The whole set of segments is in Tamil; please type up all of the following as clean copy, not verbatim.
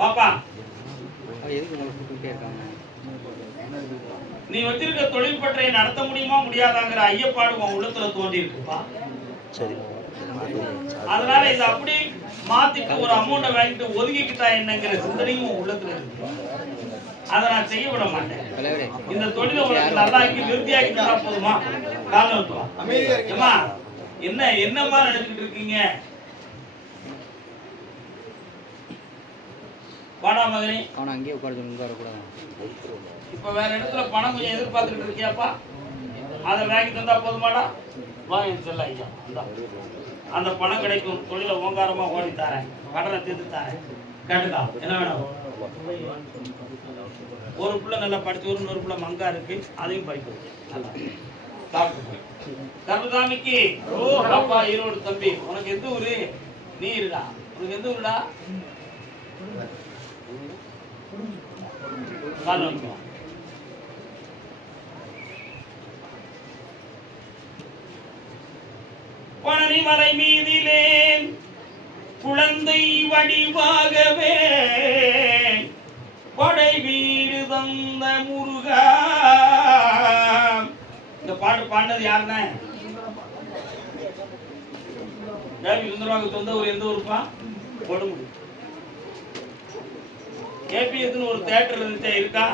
பாப்பா நீ வச்சிருக்க தொழில் பற்றையை நடத்த முடியுமா முடியாதாங்கிற ஐயப்பாடு உன் உள்ளத்துல தோண்டி இருக்குப்பா. சரி, அதனால இதை அப்படி மாத்திட்டு ஒரு அமௌண்ட்டை வாங்கிட்டு ஒதுக்கிக்கிட்டா என்னங்கிற சிந்தனையும் உன் உள்ளத்துல இருக்கு. அதை நான் செய்ய விட மாட்டேன். இந்த தொழிலை உனக்கு நல்லாக்கி நிறுத்தியாக்கி தந்தா போதுமா? காலம் என்ன என்னமா நினைச்சிட்டு இருக்கீங்க? வாடா மகனே, அவனை அங்கேயே உட்கார. இப்ப வேற இடத்துல பணம் கொஞ்சம் எதிர்பார்த்துட்டு இருக்கியாப்பா? அதை வாங்கி தந்தா போதுமாடா? வாங்கி செல்ல ஐயா, அந்த பணம் கிடைக்கும். தொழில ஓங்காரமா ஓடி தரேன், கடனை தீர்த்து தரேன். கேட்டுக்கா, என்ன வேணும்? ஒரு பிள்ளை நல்லா படிச்சு ஒரு பிள்ளை மங்கா இருக்கு, அதையும் படிக்கும். கருதாமிக்கு அப்பா ஈரோடு தம்பி. உனக்கு எந்த ஊரு? நீ இருடா. உனக்கு எந்த ஊருடா? பழனிமலை மீதிலே குழந்தை வடிவாகவே படை வீடு தந்த முருகா. இந்த பாட்டு பாடினது யாருன்னா? சுந்தரவாக சொந்த ஊர் எந்த ஊருப்பா? கொடுமுடி. கேபிஎஸ்னு ஒரு தியேட்டர் இருந்துச்சா? இருக்கா?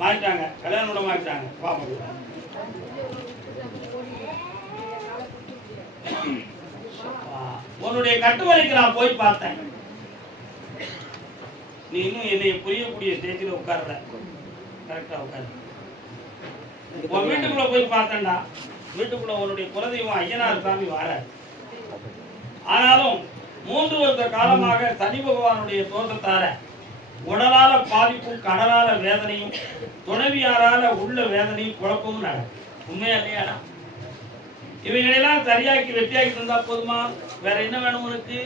மாறிட்டாங்க, கல்யாணம் கூட மாறிட்டாங்க. பாப்பா உன்னுடைய கட்டுமலைக்கு நான் போய் பார்த்தேன். நீ இன்னும் என்னை புரியக்கூடிய ஸ்டேஜில் உட்கார்ற. கரெக்டா உட்காரு. உன் வீட்டுக்குள்ள போய் பார்த்தேன்டா. வீட்டுக்குள்ள உன்னுடைய குலதெய்வம் ஐயனார் சாமி வர. ஆனாலும் 3 வருட காலமாக சனி பகவானுடைய தோஷத்தார உடலால பாதிப்பும் கடலால வேதனையும் துணைவியாரால உள்ள வேதனையும் குழப்பமும் நடக்கும். உண்மையா இல்லையாடா? இவைகளெல்லாம் சரியாக்கி வெற்றியாக்கி தந்தா போதுமா? வேற என்ன வேணும் உனக்கு?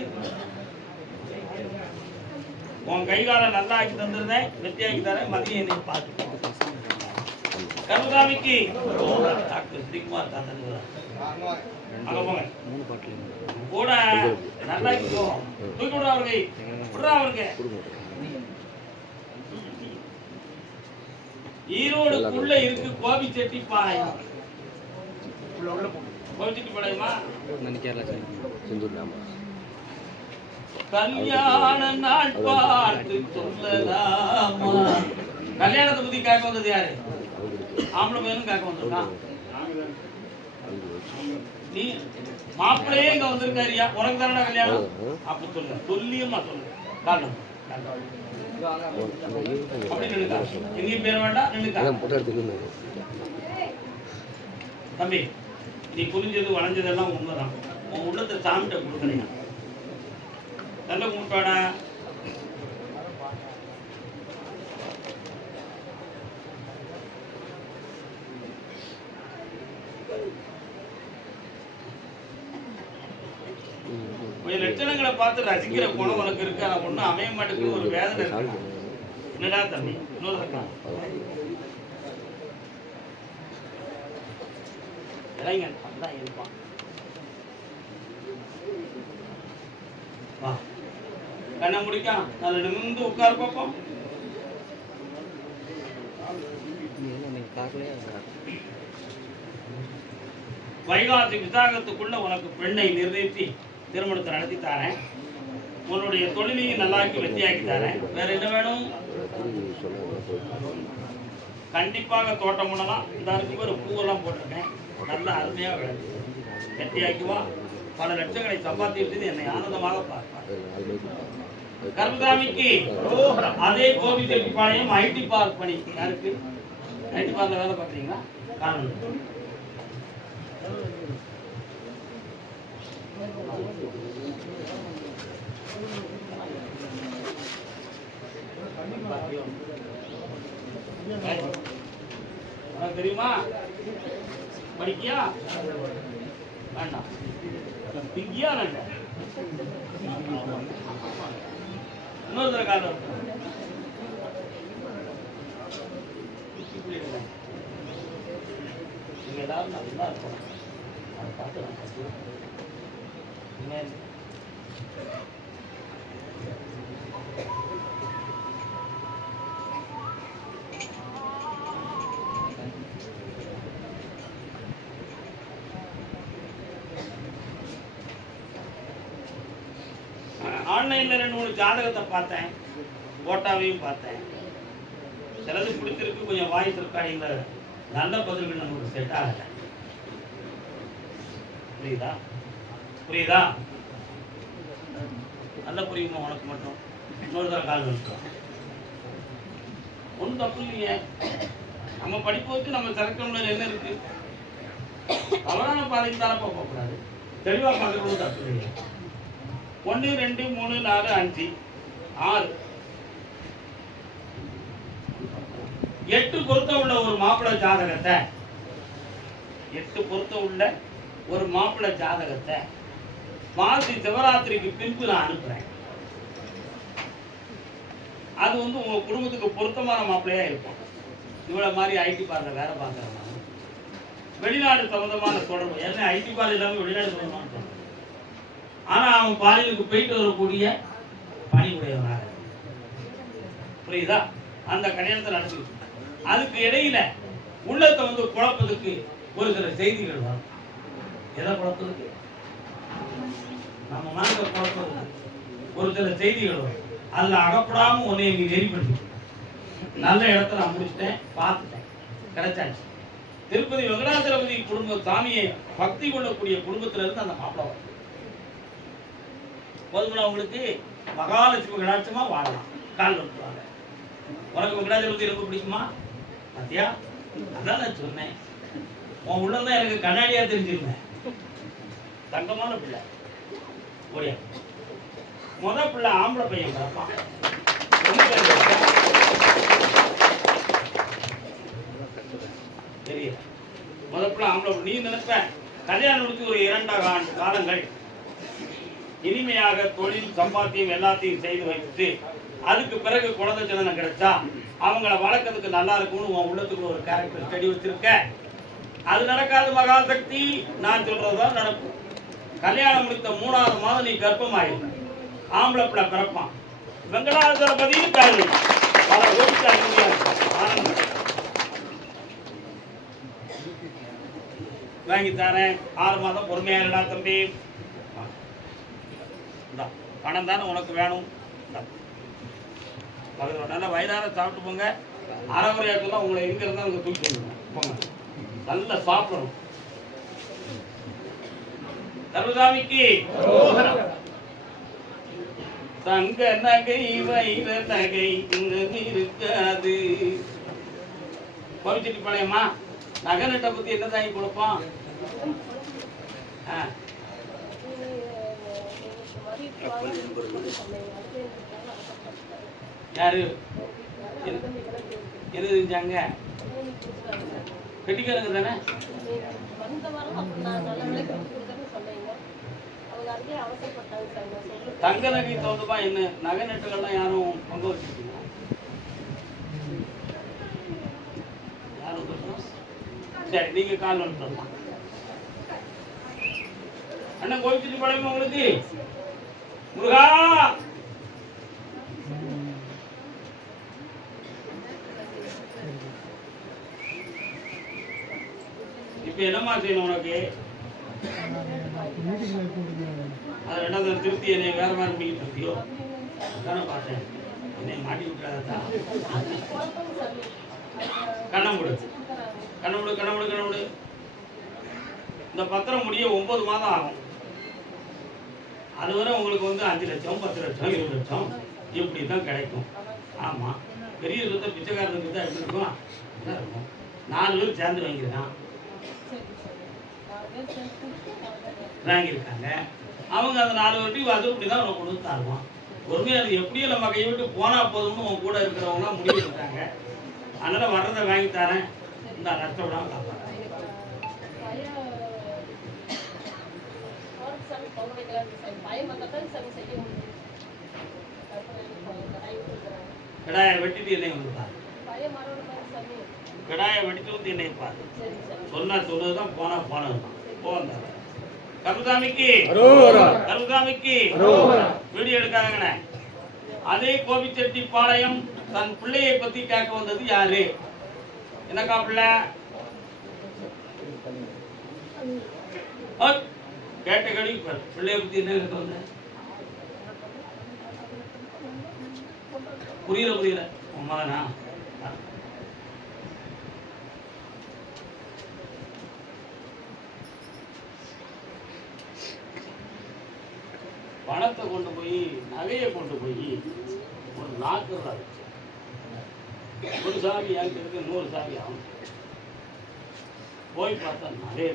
உன் கைகால நல்லா ஆக்கி தந்துருந்தேன், வெற்றியாக்கி தரேன். மதியம் என்னை பார்த்து கருதாமிக்கு டாக்டர் ஸ்ரீகுமார் தாத்தன் அங்க போங்க கூட நல்லா தூக்கி விடுறா அவருக்கு. விடுறா அவருக்கு. ஈரோடுக்குள்ள இருக்கு கோபிச்செட்டி பாளையம். கோபிச்செட்டி பாளையமா? கல்யாண நாள் பார்த்து சொல்லலாமா? கல்யாணத்தை பத்தி கேட்க வந்தது யாரு? ஆம்பளை பையனும் கேட்க வந்திருக்கான். நீ மாப்பிள்ளையே இங்க வந்திருக்காரியா? உனக்கு தானடா கல்யாணம்? அப்படி சொல்லுங்க, துல்லியமா சொல்லுங்க. காரணம் அப்படி நின்னுக்கா. எங்கேயும் பேர வேண்டாம், நின்னுக்கா. தம்பி, நீ புரிஞ்சது வளைஞ்சதெல்லாம் உண்மைதான். உன் உள்ளத்தை சாமிட்ட கொடுக்குறீங்க. நல்ல கும்பிட்டாடா. கொஞ்சம் லட்சணங்களை பார்த்து ரசிக்கிற குணம் உனக்கு இருக்கு. ஆனா ஒன்றும் அமைய மாட்டேங்குது, ஒரு வேதனை இருக்கு. என்னடா தம்பி? இன்னொரு இளைஞன் அப்படிதான் இருப்பான். வா, கண்ணை முடிக்கான், நல்ல நிமிர்ந்து உட்கார பார்ப்போம். வைகாசி விசாகத்துக்குள்ள உனக்கு பெண்ணை நிர்ணயித்து திருமணத்தை நடத்தி தரேன். உன்னுடைய தொழிலையும் நல்லாக்கி வெற்றியாக்கி தரேன். வேற என்ன வேணும்? கண்டிப்பாக தோட்டம் பண்ணலாம். இந்த பேர் பூவெல்லாம் போட்டிருக்கேன், நல்லா அருமையாக விளையாடு. வெற்றியாக்குவா. பல லட்சங்களை சம்பாதித்து என்னை ஆனந்தமாக பார்ப்பார். கருதாமிக்கு அதே கோபிச்செட்டி பாளையம் ஐடி பார்க் பணி. யாருக்கு? ஐடி பார்க்ல வேலை பார்க்குறீங்களா? காரணம் தெரியுமா? படிக்கியா? வேண்டாம். பிங்கியா? வேண்டாம். இன்னொரு தர காலம் ஏதாவது நல்லா இருக்கும். அதை பார்த்து ஆன்லைன்ல 2-3 ஜாதகத்தை பார்த்தேன், போட்டாவையும் பார்த்தேன். சிலது பிடிச்சிருக்கு, கொஞ்சம் வாய்ஸ் ரெக்கார்டிங்ல நல்ல பதில்கள் நமக்கு செட் ஆகல. புரியுதா? புரியுதா? நல்லா புரியுமா உனக்கு மட்டும்? இன்னொரு தடவை கால் வந்துட்டோம். ஒன்றும் தப்பு இல்லையே. நம்ம படிப்புக்கு நம்ம செலக்ஷன்ல என்ன இருக்கு? தவறான பாதைக்கு தானே போகக்கூடாது. தெளிவாக பார்க்கறது தப்பு இல்லையா? 1 2 3 4 5 6 8 பொருத்தம் உள்ள ஒரு மாப்பிள்ளை ஜாதகத்தை 8 பொருத்தம் உள்ள ஒரு மாப்பிள்ளை ஜாதகத்தை மாசி சிவராத்திரிக்கு பின்பு நான் அனுப்புறேன். அது வந்து உங்க குடும்பத்துக்கு பொருத்தமான மாப்பிள்ளையா இருக்கும். இவ்வளவு மாதிரி ஐடி பார்ல வேலை பார்க்கறேன், வெளிநாடு சம்பந்தமான தொடர்பு. என்ன ஐடி பால் இல்லாம வெளிநாடு சம்பந்தமான தொடர்பு. ஆனா அவன் பாலியலுக்கு போயிட்டு வரக்கூடிய பணி உடையவனாக. புரியுதா? அந்த கல்யாணத்தை நடத்திருக்கு. அதுக்கு இடையில உள்ளத்தை வந்து குழப்பத்துக்கு ஒரு சில செய்திகள் வரும். எதை குழப்பத்துக்கு? நம்ம மனதை குழப்பத்துக்கு ஒரு சில செய்திகள் வரும். அதுல அகப்படாம உன்னை நீ நெறிப்படுத்தி நல்ல இடத்துல நான் முடிச்சுட்டேன், பார்த்துட்டேன், கிடைச்சாச்சு. திருப்பதி வெங்கடாச்சலபதி குடும்ப சாமியை பக்தி கொள்ளக்கூடிய குடும்பத்துல இருந்து அந்த மாப்பிள வரும். போதுங்களா உங்களுக்கு? மகாலட்சுமி கடாட்சமா வாழலாம். கால் வந்துருவாங்க. உனக்கு வெங்கடாச்சலபதி ரொம்ப பிடிக்குமா? பாத்தியா? அதான் நான் சொன்னேன். உன் உள்ளதான் எனக்கு கண்ணாடியா தெரிஞ்சிருந்தேன். தங்கமான பிள்ளை. ஓடியா முத பிள்ளை ஆம்பளை பையன் பிறப்பான். தெரியல. முத பிள்ளை ஆம்பளை. நீ நினைப்ப கல்யாணம் முடிச்சு ஒரு 2 ஆண்டு காலங்கள் இனிமையாக தொழில் சம்பாத்தியம் எல்லாத்தையும் செய்து வைத்து அதுக்கு பிறகு குழந்தை ஜனனம் கிடைச்சா அவங்கள வளர்க்கறதுக்கு நல்லா இருக்கும்னு உன் உள்ளத்துக்குள்ள ஒரு கேரக்டர் ஸ்டடி வச்சிருக்க. அது நடக்காது மகாசக்தி. நான் சொல்றதுதான் நடக்கும். கல்யாணம் முடித்த 3ஆவது மாதம் நீ கர்ப்பமாயிரு. ஆம்பளை பிள்ளை பிறப்பான். வெங்கடாச்சலபதியும் காலி பல வாங்கி தரேன். 6 மாதம் பொறுமையா இல்லடா தம்பி. பணம் தானே உனக்கு வேணும். நல்ல வயதான சாப்பிட்டு போங்க. அறகுறையாக்கெல்லாம் உங்களை எங்க இருந்தா உங்க தூக்கி போங்க. நல்லா சாப்பிடணும். தர்மசாமிக்கு தங்க நகை வைர நகை இருக்காது. கோவிச்செட்டி பாளையமா நகை நட்டை பத்தி என்ன தாங்கி கொடுப்பான்? யாரு எது செஞ்சாங்க? கட்டிக்காரங்க தானே. தங்க நகை தோந்தமா என்ன நகை நட்டுகள்லாம் யாரும் பங்கு வச்சிருக்கீங்க? யாரும்? சரி, நீங்க கால் வந்துடலாம். அண்ணன் கோவிச்செட்டி பாளையம் உங்களுக்கு முருகா. இப்ப என்னமா செய்யணும் உனக்கு? அது 2வது திருப்தி என்னை வேற மாதிரி முடிக்கிட்டு இருக்கியோ? தானே பார்த்தேன். என்னை மாட்டி விட்டுறாதா? கண்ணமுடு கண்ணமுடு கண்ணமுடு கண்ணமுடு. இந்த பத்திரம் முடிய 9 மாதம் ஆகும். அதுவரை உங்களுக்கு வந்து 5 லட்சம் 10 லட்சம் 20 லட்சம் இப்படி தான் கிடைக்கும். ஆமாம், பெரிய சொத்தை பிச்சைக்காரனுக்கு தான் எப்படி இருக்கும்? 4 பேர் சேர்ந்து வாங்கியிருக்காங்க. அவங்க அந்த 4 பேர்ட்டையும் அது இப்படி தான் உனக்கு கொடுத்து தருவான். ஒருமே அது எப்படியும் நம்ம கை விட்டு போனால் போதும்னு உன் கூட இருக்கிறவங்களாம் முடிவு இருக்காங்க. அதனால் வர்றதை வாங்கி தரேன். இந்த நஷ்டப்படாமல் காப்பாங்க. கடாயை வெட்டிட்டு என்னை வந்துப்பாரு. கடாயை வெட்டிட்டு வந்து என்னை பாரு. சொன்னா சொன்னதுதான், போனா போனதுதான். போந்த கருசாமிக்கு கருசாமிக்கு வீடியோ எடுக்காதங்கண்ணே. அதே கோபிச்செட்டி பாளையம் தன் பிள்ளையை பத்தி கேட்க வந்தது யாரு? என்னக்கா பிள்ளை கேட்ட கடி பிள்ளைய பத்தி என்ன கேட்க வந்த? புரியல உன் மகனா? பணத்தை கொண்டு போய் நகையை கொண்டு போய் ஒரு லாக்கர்ல வச்சு ஒரு சாவி எனக்கு இருக்கு, 100 சாவி ஆகும். போய் பார்த்தா நகைய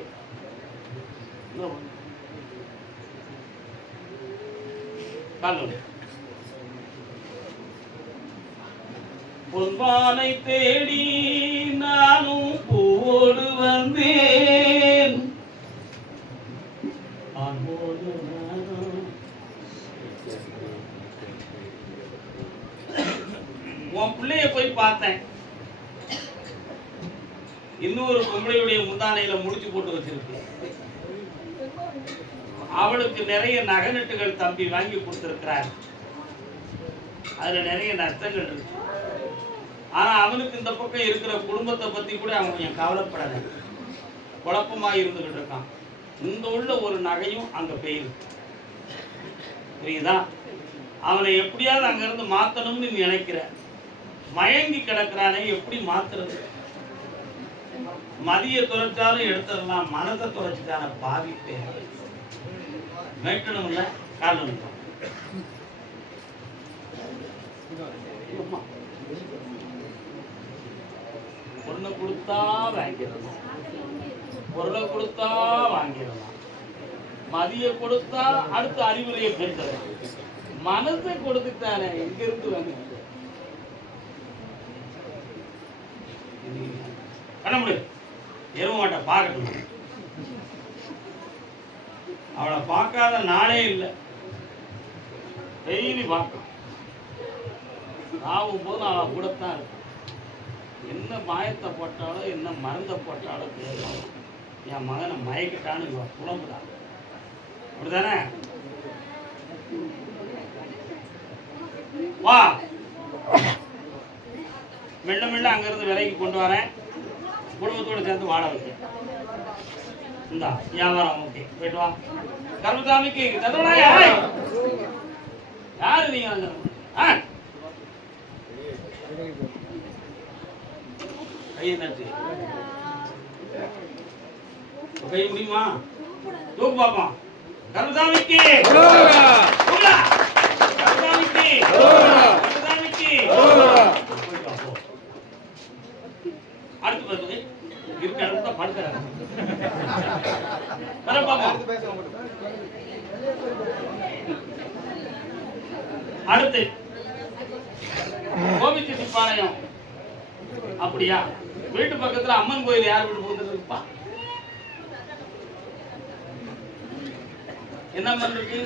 பொன்பானை தேடி நானும் பூவோடு வந்தேன், உன் பிள்ளைய போய் பார்த்தேன். இன்னொரு பொம்பளையுடைய முந்தானையில முடிச்சு போட்டு வச்சிருக்கு. அவளுக்கு நிறைய நகைநட்டுகள் தம்பி வாங்கி கொடுத்திருக்கிறார். அதுல நிறைய நஷ்டங்கள் இருக்கு. ஆனா அவனுக்கு இந்த பக்கம் இருக்கிற குடும்பத்தை பத்தி கூட அவன் கொஞ்சம் கவலைப்படல, குழப்பமா இருந்துகிட்டு இருக்கான். இங்க உள்ள ஒரு நகையும் அங்க போயிருக்கு. புரியுதா? அவனை எப்படியாவது அங்க இருந்து மாத்தணும்னு நினைக்கிற. மயங்கி கிடக்கிறானே, எப்படி மாத்துறது? மதிய துறைச்சாலும் எடுத்துடலாம், மனதை துறைச்சிட்டான பாதிப்பே மேட்டணும்ல. காரணம் பொண்ணை கொடுத்தா வாங்கிடலாம், பொருளை கொடுத்தா வாங்கிடலாம், மதிய கொடுத்தா அடுத்த அறிவுரையை பெற்றலாம். மனசை கொடுத்துட்டானே, எங்க இருந்து வாங்க பண்ண முடியும்? எருவ மாட்டை பார்க்கணும். அவளை பார்க்காத நாளே இல்லை. டெய்லி பார்க்க ஆகும் போது அவள் கூடத்தான் இருக்கும். என்ன மாயத்தை போட்டாலோ என்ன மருந்தை போட்டாலோ தெரியலாம். என் மகனை மயக்கிட்டான்னு இவன் புலம்புதான். அப்படிதானே? வா, மெல்ல மெல்ல அங்கிருந்து விலைக்கு கொண்டு வரேன். குடும்பத்தோடு சேர்ந்து வாழ வைக்க. இந்தா வியாபாரம் ஓகே, போயிட்டு வா. கருமசாமிக்கு யாரு நீங்க? கையை நட்டு கை முடியுமா? தூக்கு பார்ப்போம். கருமசாமிக்கு கருமசாமிக்கு கருமசாமிக்கு அடுத்து பார்த்து இருக்க இடத்துல படுக்கிறாங்க. அடுத்து கோபிச்செட்டிப்பாளையம். அப்படியா? வீட்டு பக்கத்துல அம்மன் கோயில் யார் வீட்டு போகுதுப்பா? என்ன அம்மன் இருக்கு?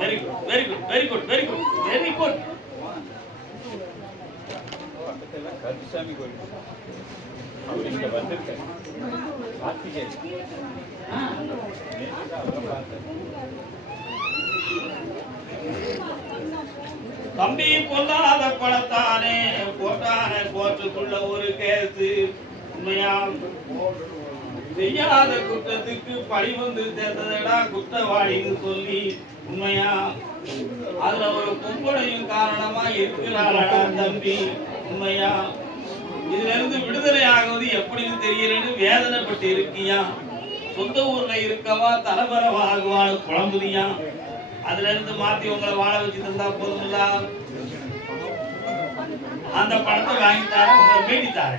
Very good very good very good very good very good. Karuppusamy கோயில் அவர் இங்க வந்திருக்காரு. தம்பி பொல்லாத பழத்தானே போட்டான கோட்டுக்குள்ள ஒரு கேசு. உண்மையா? செய்யாத குற்றத்துக்கு பழி வந்து சேர்ந்ததடா குற்றவாளின்னு சொல்லி. உண்மையா? அதுல ஒரு பொம்பளையும் காரணமா இருக்கிறாளடா தம்பி. உண்மையா? இதுல இருந்து விடுதலை ஆகுவது எப்படின்னு தெரியலன்னு வேதனைப்பட்டு இருக்கியா? சொந்த ஊர்ல இருக்கவா தலைமறைவா ஆகுவான்னு குழம்புதியா? அதுல இருந்து மாத்தி உங்களை வாழ வச்சு தந்தா போதும்ல. அந்த பணத்தை வாங்கித்தார, உங்களை மீடித்தார.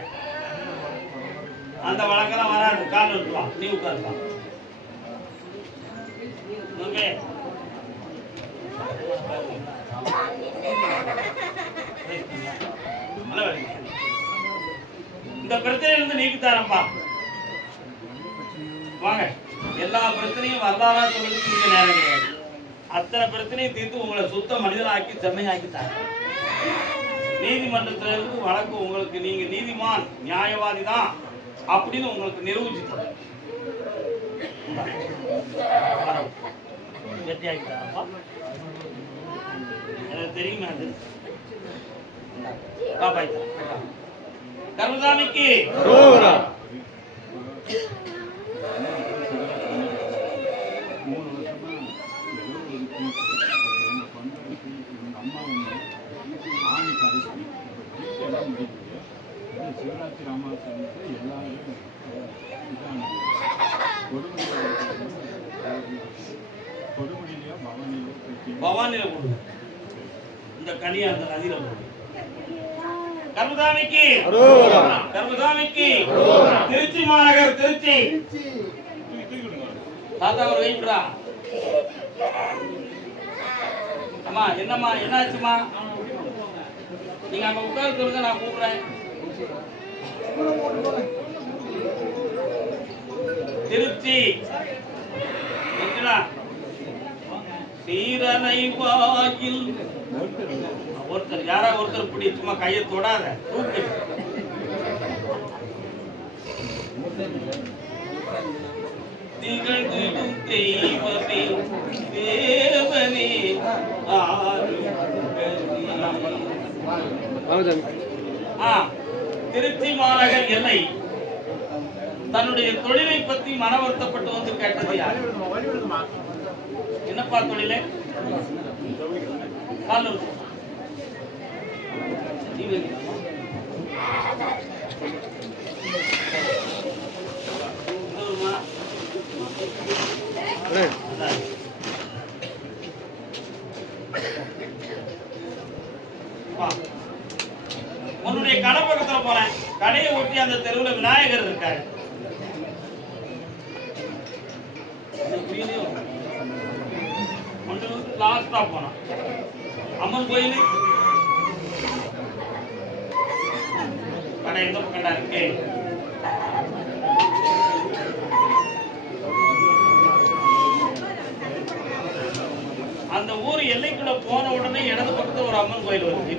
அந்த வழக்கெல்லாம் வராது. கால் இருக்கலாம், நீ உட்காருக்கலாம். இந்த பிரச்சனையில இருந்து நீக்கித்தாரப்பா. வாங்க. எல்லா பிரச்சனையும் வரலாறா சொல்றதுக்கு இங்க நேரம் கிடையாது. அத்தனை பிரச்சனையும் தீர்த்து உங்களை சுத்த மனிதனாக்கி செம்மையாக்கி தாங்க. நீதிமன்றத்துல இருந்து வழக்கு உங்களுக்கு, நீங்க நீதிமான் நியாயவாதி தான் அப்படின்னு உங்களுக்கு நிரூபிச்சு தரேன். வெற்றியாக்கி தரப்பா. எனக்கு தெரியுமா? அது காப்பாய் கருமசாமிக்கு அம்மா பவானில போடுங்க. இந்த கனியை அந்த நதியில போடுங்க. கர்மசாமிக்கு கர்மசாமிக்கு திருச்சி மாநகர் திருச்சி தாத்தா ஒரு வைப்புடா. அம்மா என்னம்மா என்னாச்சுமா? நீங்க அங்க உட்கார்ந்து சொல்லுங்க, நான் கூப்பிடுறேன். திருச்சி சீரனை வாயில் ஒருத்தர் யாரா ஒருத்தர் இப்படி சும்மா கையை தொடாத, தூக்கு. திகழ்ந்திடும் தெய்வமே தேவனே திருச்சி மாநகர் எல்லை தன்னுடைய தொழிலை பத்தி மன வருத்தப்பட்டு வந்து கேட்டது யார்? என்னப்பா தொழிலே? உன்னுடைய கடை பக்கத்துல போறேன். கடையை ஒட்டி அந்த தெருவில் விநாயகர் இருக்காரு. லாஸ்டா போனான் அம்மன் கோயில் கடை எந்த பக்கம்டா இருக்கு? அந்த ஊர் எல்லைக்குள்ள போன உடனே இடது பக்கத்துல ஒரு அம்மன் கோயில் வருது.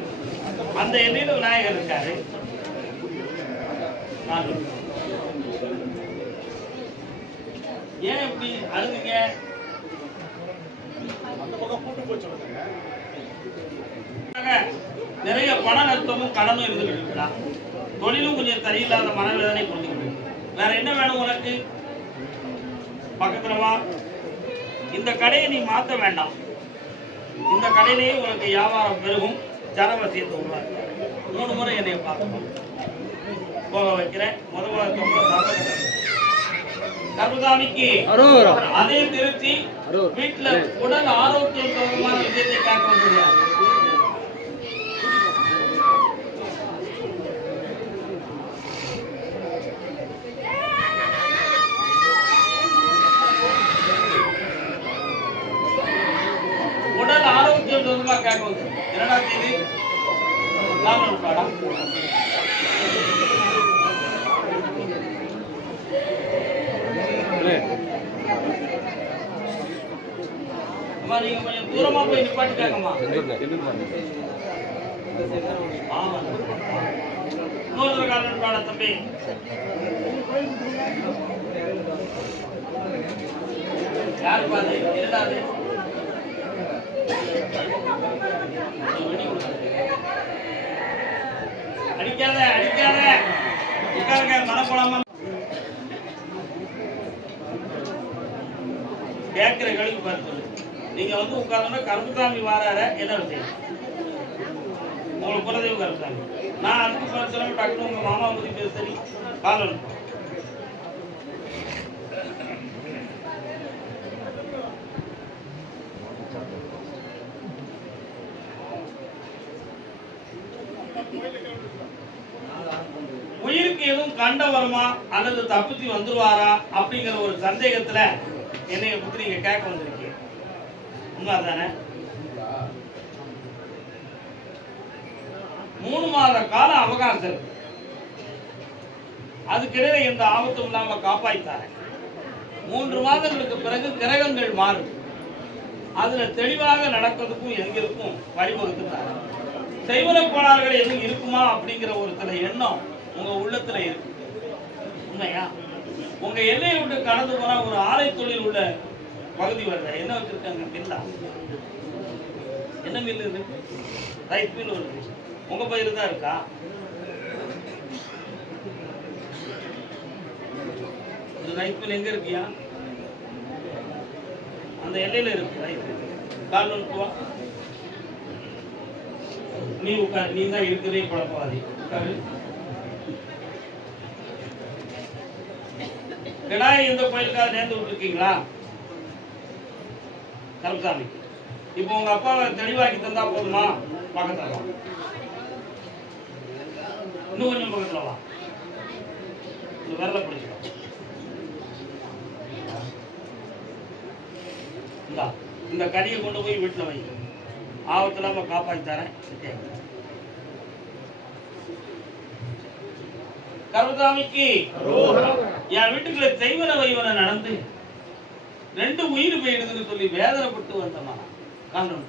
அந்த எல்லையில விநாயகர் இருக்காரு. ஏன் இப்படி அழுதுங்க? நிறைய பண நஷ்டமும் கடனும் இருந்துகிட்டு, தொழிலும் கொஞ்சம் சரியில்லாத மனவேதனை கொடுத்துக்கிட்டு, வேற என்ன வேணும் உனக்கு? பக்கத்துல வா. இந்த கடையை நீ மாத்த வேண்டாம். இந்த கடையிலேயே உனக்கு வியாபாரம் பெருகும், ஜனவசியத்தை உருவாக்கு. 3 முறை என்னைய பார்க்கணும் போக வைக்கிறேன். முதல்ல கர்மசாமிக்கு அதே திருச்சி வீட்டுல உடல் ஆரோக்கியம் தொடர்பான விஷயத்தை கேட்க வந்துள்ளார். உடல் ஆரோக்கியம் தொடர்பாக கேட்க வந்து என்னடா செய்தி? அம்மா நீங்க கொஞ்சம் தூரமா போய் நிப்பாட்டி கேட்கமா. இன்னொரு காலம் பாட தம்பி. யாரு பாது இரண்டாவது அடிக்காத அடிக்காத உட்காருங்க. மனப்படாம கேட்கிற கழிவு பார்த்து நீங்க வந்து உட்கார்ந்தோம்னா கருப்புசாமி வாரார என்ன விஷயம்? உங்களுக்கு குலதெய்வம் கருப்புசாமி. நான் அதுக்கு பரிசு டக்குனு உங்க மாமா பத்தி பேச சரி காலம் உயிருக்கு எதுவும் கண்ட வருமா அல்லது தப்பிச்சு வந்துருவாரா அப்படிங்கிற ஒரு சந்தேகத்துல என்னைய பத்தி நீங்க கேட்க வந்திருக்கீங்க. உண்மைதானே? 3 மாத கால அவகாசம் இருக்கு. அதுக்கிடையில எந்த ஆபத்தும் இல்லாம காப்பாய்த்தாரு. 3 மாதங்களுக்கு பிறகு கிரகங்கள் மாறும். அதுல தெளிவாக நடக்கிறதுக்கும் எங்கிருக்கும் வழிவகுத்துட்டாரு. செய்வன கோளாறுகள் எதுவும் இருக்குமா அப்படிங்கிற ஒரு சில எண்ணம் உங்க உள்ளத்துல இருக்கு. உண்மையா? உங்க எல்லையை விட்டு கடந்து போனா ஒரு ஆலை தொழில் உள்ள பகுதி வருது. என்ன வச்சிருக்காங்க? மில்லா. என்ன மில்லு இருக்கு? ரைஸ் மில் வருது. உங்க பயிர் தான் இருக்கா? ரைஸ் மில் எங்க இருக்கியா? அந்த எல்லையில இருக்கு ரைஸ் மில். கால் ஒன்றுவா நீ உட்கார். நீ தான் இருக்கிறதே குழப்பவாதி. உட்காரு. கிடாய் எந்த கோயிலுக்காக நேர்ந்து விட்டுருக்கீங்களா? கருப்பசாமி, இப்போ உங்க அப்பாவை தெளிவாக்கி தந்தா போதுமா? பக்கத்துல வா, இன்னும் கொஞ்சம் பக்கத்துல வா, இந்த விரல பிடிச்சிக்கோ. இந்த கனியை கொண்டு போய் வீட்டில் வை, ஆபத்துல காப்பாற்றி தரேன். கருப்பசாமிக்கு என் வீட்டுக்குள்ள செய்வன வைவன நடந்து 2 உயிர் போயிடுதுன்னு சொல்லி வேதனைப்பட்டு வந்தமா காரணம்.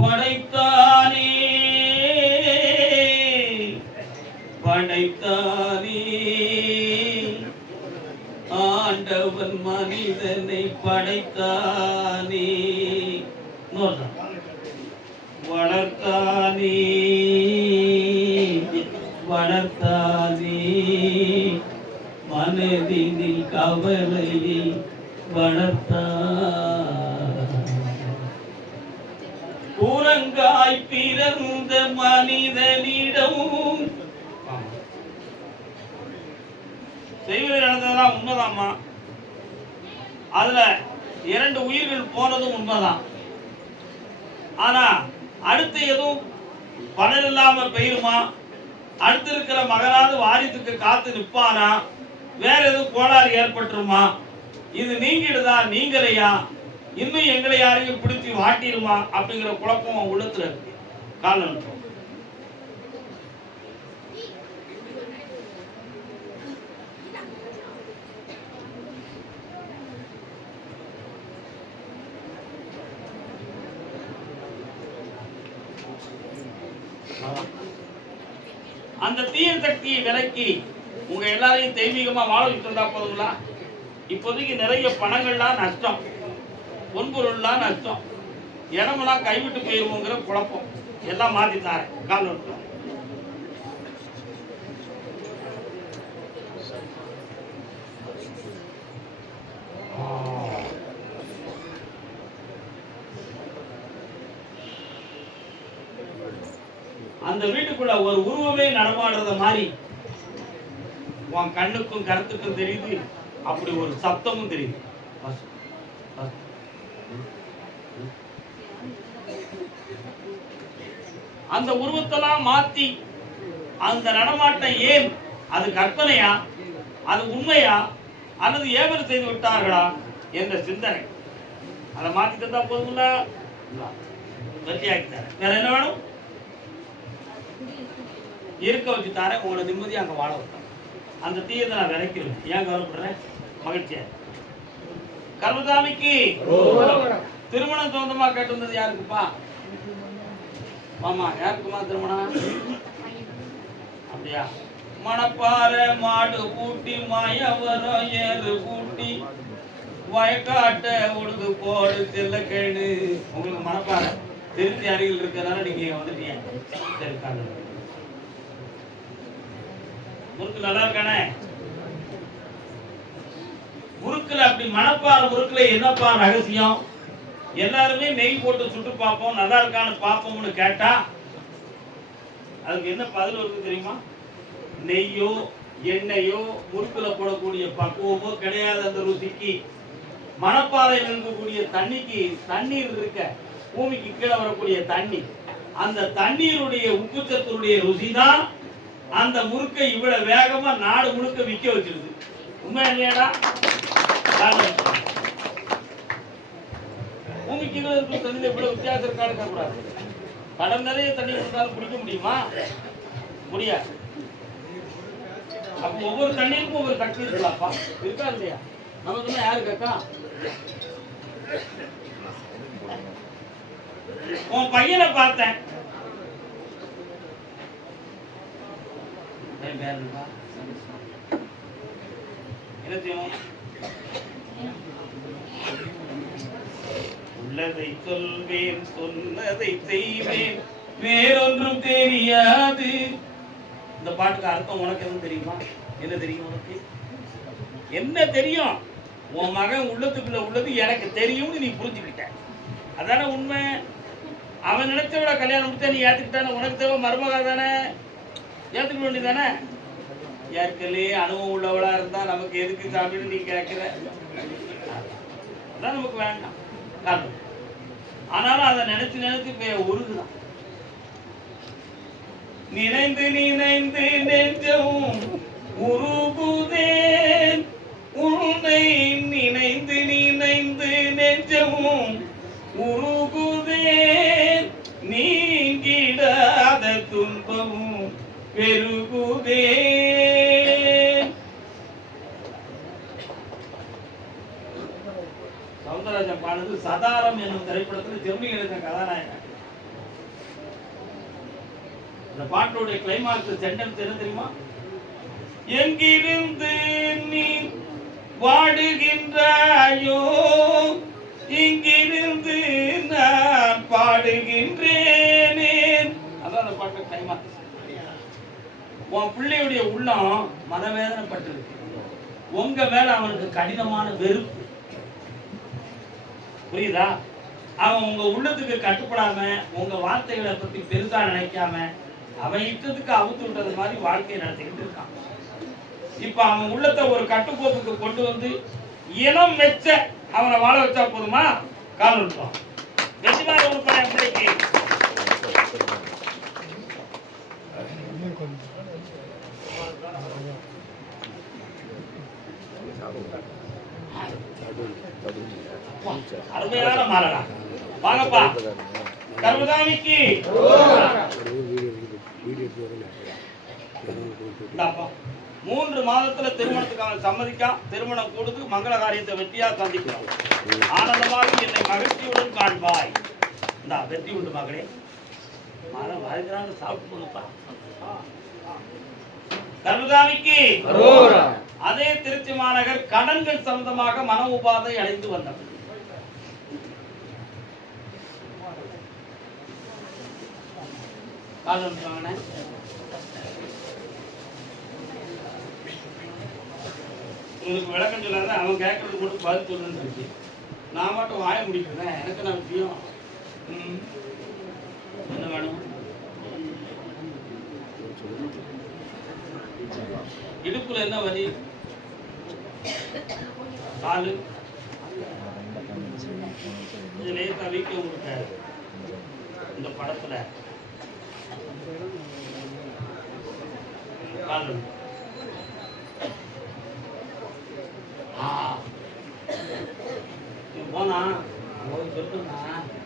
படைத்தானே படைத்தானே ஆண்டவன் மனிதனை படைத்தானே, வளர்த்தானே வளர்த்தானே மனதினில் கவலையை வளர்த்தான். குரங்காய் பிறந்த மனிதனிடம் செய்வது நடந்ததெல்லாம் உண்மைதாம்மா. அதுல 2 உயிர்கள் போனதும் உண்மைதான். ஆனா அடுத்து எதுவும் பணம் இல்லாம பெய்யுமா? அடுத்து இருக்கிற மகனாவது வாரிசுக்கு காத்து நிற்பானா? வேற எதுவும் கோளாறு ஏற்பட்டுருமா? இது நீங்கிடுதா நீங்களையா? இன்னும் எங்களை யாரையும் பிடிச்சி வாட்டிடுமா? அப்படிங்கிற குழப்பம் உள்ளத்துல இருக்கு. காரணம் அந்த தீய சக்தியை விலக்கி உங்க எல்லாரையும் தெய்வீகமா வாழ வச்சுருந்தா போதுங்களா? இப்போதைக்கு நிறைய பணங்கள்லாம் நஷ்டம், பொன்பொருள்லாம் நஷ்டம், இடமெல்லாம் கைவிட்டு போயிருவோங்கிற குழப்பம் எல்லாம் மாத்திட்டாரு. காலம் அந்த வீட்டுக்குள்ள ஒரு உருவமே நடமாடுறத மாதிரி உன் கண்ணுக்கும் கருத்துக்கும் தெரியுது. அப்படி ஒரு சப்தமும் தெரியுது. அந்த உருவத்தெல்லாம் மாத்தி அந்த நடமாட்டம் ஏன்? அது கற்பனையா, அது உண்மையா, அல்லது ஏவல் செய்து விட்டார்களா என்ற சிந்தனை. அதை மாத்தி தந்தா போதுங்களா? வெற்றியாக்கி தரேன். வேற என்ன வேணும்? இருக்க வச்சு தரேன். உங்களை நிம்மதியாக அங்கே வாழ வைப்பேன். அந்த தீயத்தை நான் விதைக்கிறேன். ஏன் கவலைப்படுறேன்? மகிழ்ச்சியா. கருப்பசாமிக்கு திருமணம் சொந்தமா கேட்டு வந்தது யாருக்குப்பா? மாமா யாருக்குமா திருமணம்? அப்படியா? மணப்பாறை மாடு பூட்டி மாயவரம் ஏறு பூட்டி வயக்காட்ட உழுது போடு தெல்லக்கேடு. உங்களுக்கு மணப்பாறை திருச்சி அருகில் இருக்கிறதுனால நீங்க வந்துட்டீங்க. சரி, முறுக்கு நல்லா இருக்கானே? முறுக்குல அப்படி மணப்பாறை முறுக்குல என்னப்பா ரகசியம்? எல்லாருமே நெய் போட்டு சுட்டு பார்ப்போம், நல்லா இருக்கான்னு பார்ப்போம்னு கேட்டா அதுக்கு என்ன பதில் வருது தெரியுமா? நெய்யோ எண்ணெயோ முறுக்குல போடக்கூடிய பக்குவமோ கிடையாது. அந்த ருசிக்கு மணப்பாறையில் இருக்கக்கூடிய தண்ணிக்கு தண்ணீர் இருக்க, பூமிக்கு கீழே வரக்கூடிய தண்ணி, அந்த தண்ணீருடைய உப்புச்சத்துடைய ருசி தான் அந்த முறுக்கை இவ்வளவு வேகமா நாடு முழுக்க விற்க வச்சிருது. உண்மை இல்லையாடா? பூமிக்கு கீழே இருக்கிற தண்ணியில இவ்வளவு வித்தியாசம் இருக்கான்னு கூடாது. கடல் நிறைய தண்ணி கொடுத்தாலும் குடிக்க முடியுமா? முடியாது. அப்ப ஒவ்வொரு தண்ணீருக்கும் ஒவ்வொரு சக்தி இருக்கலாம்ப்பா. இருக்கா இல்லையா? நமக்கு யாரு கேக்கா? உன் பையனை பார்த்தேன். உள்ளதை சொல்வேன், சொன்னதை செய்வேன், வேறொன்றும் தெரியாது. இந்த பாட்டுக்கு அர்த்தம் உனக்கு எதுவும் தெரியுமா? என்ன தெரியும் உனக்கு? என்ன தெரியும்? உன் மகன் உள்ளத்துக்குள்ள உள்ளது எனக்கு தெரியும்னு நீ புரிஞ்சுக்கிட்ட. அதான உண்மை. அவன் நினைச்சவள கல்யாணம் முடிச்சா நீ ஏத்துக்கிட்டானே, உனக்கு தேவை மருமகா தானே, ஏத்துக்க வேண்டியதானே. ஏற்கனவே அனுபவம் உள்ளவளா இருந்தா நமக்கு எதுக்கு சாமின்னு நீ கேட்கிற, அதான் நமக்கு வேண்டாம் காரணம். ஆனாலும் அதை நினைச்சு நினைச்சு உருகுதான். நினைந்து நினைந்து நெஞ்சம் உருகுதேன், உன்னை நினைந்து நினைந்து நெஞ்சமும் உருகுதேன், நீங்கிடாத துன்பமும் பெருகுதேன். சௌந்தரராஜன் பாடுறது சதாரம் என்னும் திரைப்படத்தில் ஜெமினி எழுதின கதாநாயகன். இந்த பாட்டோடைய கிளைமாக்ஸ் சென்டென்ஸ் என்ன தெரியுமா? எங்கிருந்து நீ வாடுகின்றாயோ, இங்கிருந்து நான் பாடுகின்றேனே. அதான் அந்த பாட்டு கிளைமாக்ஸ். உன் பிள்ளையுடைய உள்ளம் மனவேதனைப்பட்டிருக்கு, உங்க மேல அவனுக்கு கடினமான வெறுப்பு, புரியுதா? அவன் உங்க உள்ளத்துக்கு கட்டுப்படாம, உங்க வார்த்தைகளை பத்தி பெருசா நினைக்காம, அவன் இஷ்டத்துக்கு அவுத்து விட்டது மாதிரி வாழ்க்கையை நடத்திக்கிட்டு இருக்கான். இப்ப அவன் உள்ளத்தை ஒரு கட்டுக்கோப்புக்கு கொண்டு வந்து இனம் வச்ச அவனை வாழ வச்சா போதுமா? கால் விட்டோம் வெற்றிமாற உறுப்பினர் பிள்ளைக்கு அருமையான மாறடா. வாங்கப்பா கருமதாமிக்கு இந்தாப்பா 3 மாதத்துல திருமணத்துக்கான சம்மதிக்கா, திருமணம் கொடுத்து மங்கள காரியத்தை வெற்றியா சந்திக்கிறோம். ஆனந்தமாக என்னை மகிழ்ச்சியுடன் காண்பாய். இந்தா வெற்றி உண்டு மகளே. மரம் வாழ்கிறாங்க, சாப்பிட்டு போங்கப்பா. கருமதாமிக்கு அதே திருச்சி மாநகர் கடன்கள் சம்பந்தமாக மன உபாதை அடைந்து வந்தவர். உங்களுக்கு விளக்கம் சொல்லாத, அவன் கேட்கறது மட்டும் பதில் சொல்லுன்னு இருக்கு. நான் மட்டும் வாய முடிக்கிறேன், எனக்கு நான் விஷயம் என்ன வேணும்? இடுப்புல என்ன வலி? காலு லேசா வீக்க கொடுக்க இந்த படத்துல காலு போனா சொல்லுங்க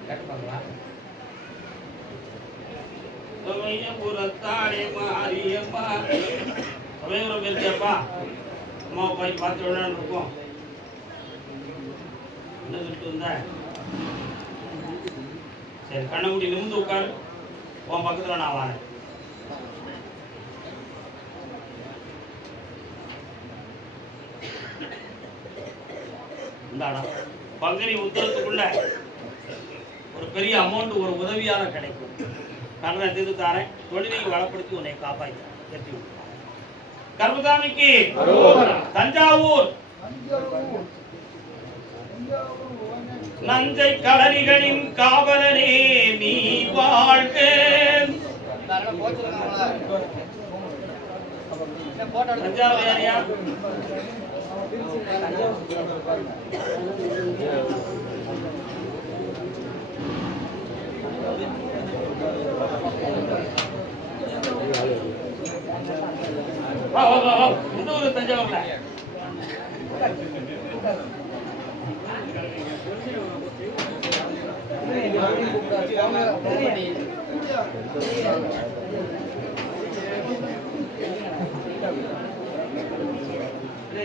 கேட்டுப்பாங்களா? புறத்தாடே மாரியம்மா சமயபுரம் இருக்கியாப்பா, அம்மா போய் பார்த்து விளையாண்டு இருக்கோம். என்ன சொல்லிட்டு வந்த? சரி கண்ணை மூடி நிமிந்து உட்காரு, உன் பக்கத்துல நான் வரேன். இந்தாடா பங்குனி உத்தரத்துக்குள்ள ஒரு பெரிய அமௌண்ட் ஒரு உதவியால கிடைக்கும். கடனை தீர்த்து தாரேன், தொழிலை வளப்படுத்தி உன்னை காப்பாற்றி. கர்மதாமிக்கு தஞ்சாவூர் நஞ்சை களரிகளின் காவலனே நீ வாழ்க. தஞ்சாவூர் யாரையா? இந்த ஒரு தஞ்சாவூர்ல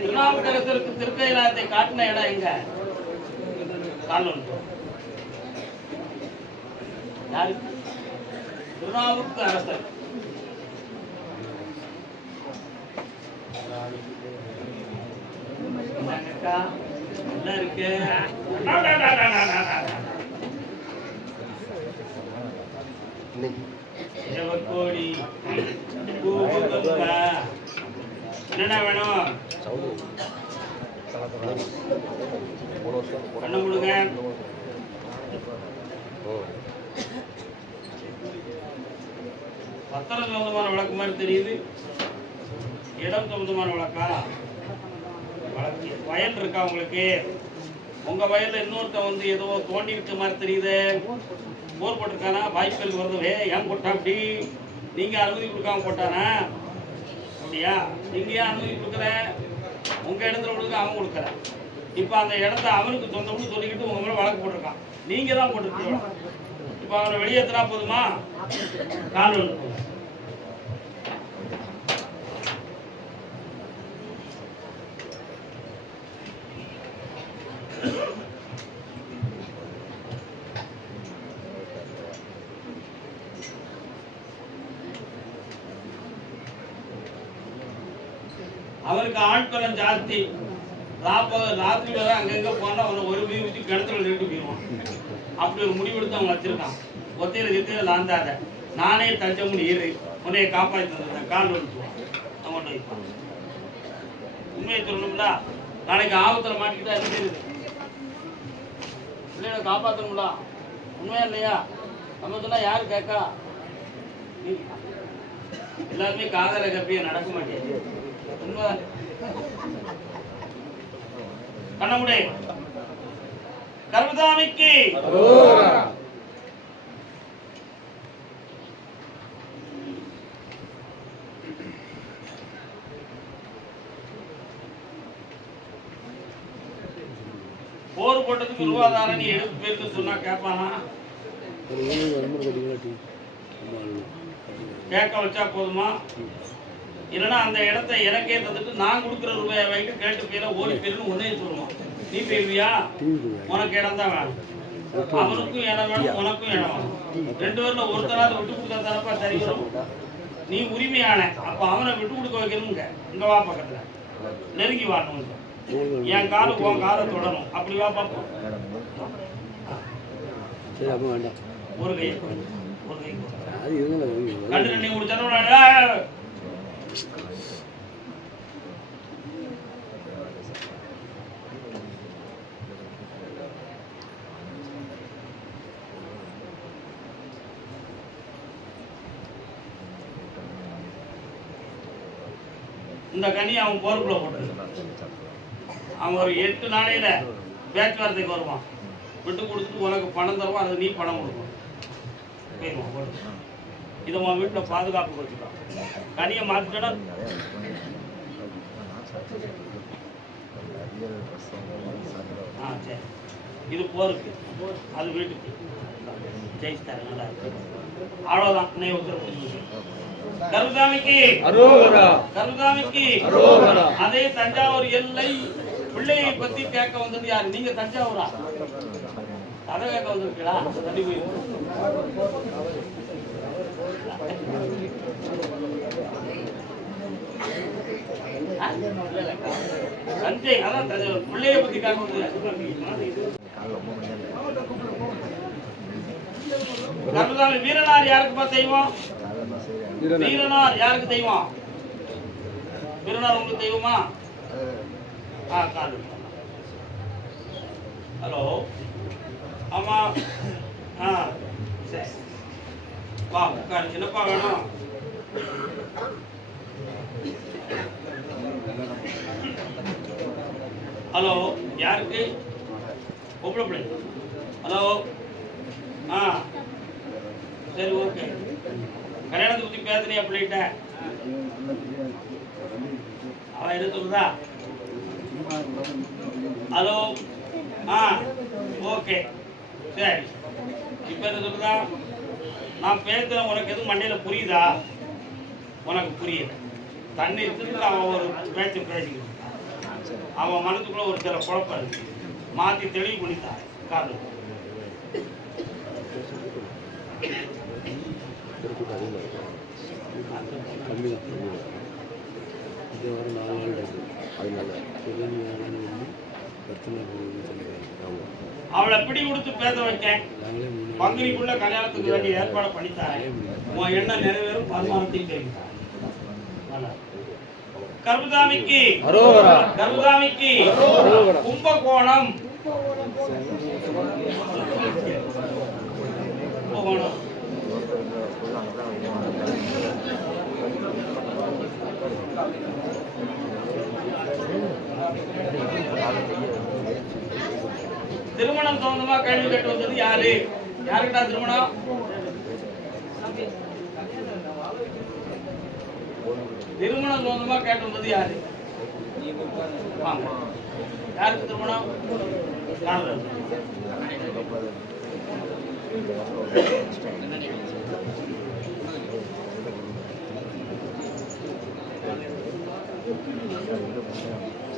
திருநாவுக்கரசருக்கு திருக்கைலாயத்தை காட்டின இடம் எங்க? காரணம் யாரு? திருநாவுக்கு அரசர். நல்லா இருக்கு. கோடி என்னடா வேணும்? கண்ண முழுங்க. பத்திரம் சம்பந்தமான வழக்கு மாதிரி தெரியுது. இடம் சம்பந்தமான வழக்கா? வழக்கு வயல் இருக்கா உங்களுக்கு? உங்க வயல்ல இன்னொருத்த வந்து ஏதோ தோண்டி விட்ட மாதிரி தெரியுது. போர் போட்டிருக்கானா? வாய்ப்புகள் வருது. ஏன் போட்டா அப்படி? நீங்க அனுமதி கொடுக்காம போட்டானா? அப்படியா? நீங்க ஏன் அனுமதி கொடுக்கல? உங்க இடத்துல கொடுக்க அவன் கொடுக்கல. இப்ப அந்த இடத்த அவனுக்கு சொந்தம்னு சொல்லிக்கிட்டு உங்க மேல வழக்கு போட்டிருக்கான். நீங்க தான் போட்டுருக்கீங்க. இப்ப அவனை வெளியேற்றினா போதுமா? காரணம் அவருக்கு ஆட்பலம் ஜாஸ்தி. ராத்திரி வர அங்கங்க போனா அவனை ஒரு மீன் வச்சு கிணத்துல நின்று போயிடுவான். அப்படி ஒரு முடிவெடுத்து அவன் வச்சிருக்கான். ஒத்தையில கித்தையில லாந்தாத, நானே தஞ்சமுடி இரு, உன்னைய காப்பாற்றி தந்துருக்கேன், கால் வந்துடுவான். அவன்கிட்ட வைப்பான். உண்மையை சொல்லணும்ல, நாளைக்கு ஆபத்துல மாட்டிக்கிட்டா என்ன தெரியுது? பிள்ளைகளை காப்பாற்றணும்ல, உண்மையா இல்லையா? நம்ம சொன்னா யாரு கேட்கா? எல்லாருமே காதல கப்பிய நடக்க மாட்டேங்குது. உண்மை கண்ணமுடே கருதாமிக்கு போர் போட்டதுக்கு ரூபாதாரம் நீ எடுத்து பேருக்கு சொன்னா கேட்பானா? கேட்க வச்சா போதுமா? இல்லைன்னா அந்த இடத்த எனக்கே தந்துட்டு நான் கொடுக்குற ரூபாயை வாங்கிட்டு கேட்டு போயில ஓடி போயிருன்னு ஒன்னே சொல்லுவான். நீ போயிருவியா? உனக்கு இடம் தான் வேணும், அவனுக்கும் இடம் வேணும், உனக்கும் இடம் வேணும். ரெண்டு பேர்ல ஒருத்தராவது விட்டு கொடுத்தா தானப்பா சரி வரும். நீ உரிமையான அப்ப அவனை விட்டு கொடுக்க வைக்கணுங்க. இங்க வா, பக்கத்துல நெருங்கி வாடணும். என் காலு உன் காலை தொடரும். அப்படி வா பார்ப்போம். ஒரு கை ஒரு கை கண்டு ரெண்டு முடிச்சா இந்த கனி அவன் போருக்குள்ள போட்டு அவன் ஒரு 8 நாளையில பேச்சுவார்த்தைக்கு வருவான். விட்டு கொடுத்துட்டு உனக்கு பணம் தருவான், அது நீ பணம் கொடுக்கணும். இதை உன் வீட்டில் பாதுகாப்பு கொடுத்துட்டான். கனியை மாற்றிட்டா சரி, இது போருக்கு, அது வீட்டுக்கு ஜெயிச்சிட்டாரு. நல்லா இருக்கு. அவ்வளவுதான். நீ கருதாமிக்கு கருதாமிக்கு அதே தஞ்சாவூர் எல்லை. பிள்ளையை பத்தி கேட்க வந்தது யாரு? நீங்க தஞ்சாவூரா? கதை கேட்க வந்திருக்கீங்களா? தஞ்சை, அதான் தஞ்சாவூர். பிள்ளையை பத்தி கேட்க வந்தது. கருதாமி வீரனார் யாருக்குப்பா தெய்வம்? வீரனார் யாருக்கு தெய்வம்? வீரனார் உங்களுக்கு தெய்வமா? ஹலோ, ஆமா. சரி, வா உட்காரு. என்னப்பா வேணும்? ஹலோ, யாருக்கு? பொம்பளை பிள்ளை. ஹலோ, சரி, ஓகே. கல்யாணத்தை பத்தி பேசுனியா பிள்ளைகிட்ட? அவன் என்ன சொல்றா? ஹலோ, ஓகே, சரி. இப்ப என்ன சொல்றா? நான் பேசுறேன், உனக்கு எதுவும் மண்டையில புரியுதா? உனக்கு புரியுது. தண்ணி இருந்து அவன் ஒரு பேச்சு பேசிக்கிட்டு அவன் மனசுக்குள்ள ஒரு சில குழப்பம் இருக்கு. மாத்தி தெளிவு பண்ணித்தான் காரணம். அவளை பிடி கொடுத்து பேச வைக்கேன். பங்குனிக்குள்ள கல்யாணத்துக்கு வேண்டிய ஏற்பாடு பண்ணித்தாரேன். உன் எண்ணம் நிறைவேறும், வருமானத்தையும் தெரிவித்தார். கருதாமிக்கு கருதாமிக்கு கும்பகோணம் கும்பகோணம் திருமணம் சம்பந்தமா கேள்வி கேட்டு வந்தது யாரு? யாருக்கிட்ட திருமணம்? திருமணம் சம்பந்தமா கேட்டு வந்தது யாரு? யாருக்கு திருமணம்?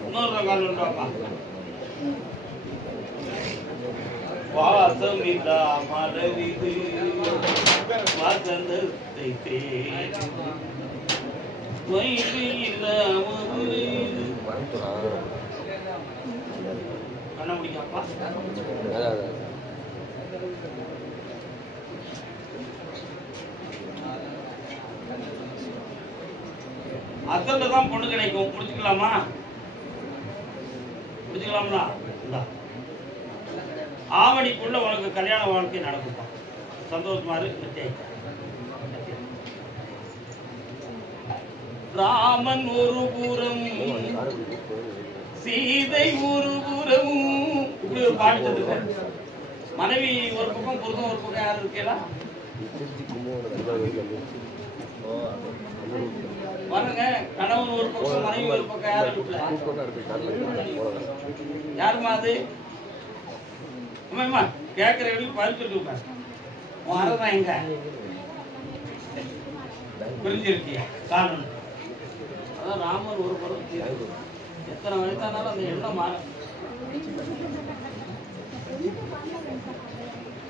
இன்னொரு கால் உண்டாப்பா. வாசமில்லா மலரிது வசந்தத்தை கண்ண முடியாப்பா. அத்தனை தான் பொண்ணு கிடைக்கும். முடிச்சுக்கலாமா? முடிச்சுக்கலாம்ல. ஆவணிக்குள்ள உனக்கு கல்யாண வாழ்க்கை நடக்குப்பா. சந்தோஷமா இருக்கு. ராமன் ஒரு புறம், சீதை ஒரு புறம். இப்படி ஒரு பாட்டு சொல்லுங்க. மனைவி ஒரு பக்கம், புருஷன் ஒரு பக்கம். யாரு இருக்கா பாருங்க. கணவன் ஒரு பக்கம், மனைவி ஒரு பக்கம். யாரு வீட்டுல? யாருமா அது? அம்மா கேட்கிற வீட்டுக்கு பதில் சொல்லிருப்பாரு. உன் அறதான் எங்க புரிஞ்சிருக்கியா? காரணம் அதான் ராமர் ஒரு படம். எத்தனை வயசானாலும் அந்த எண்ணம் மாற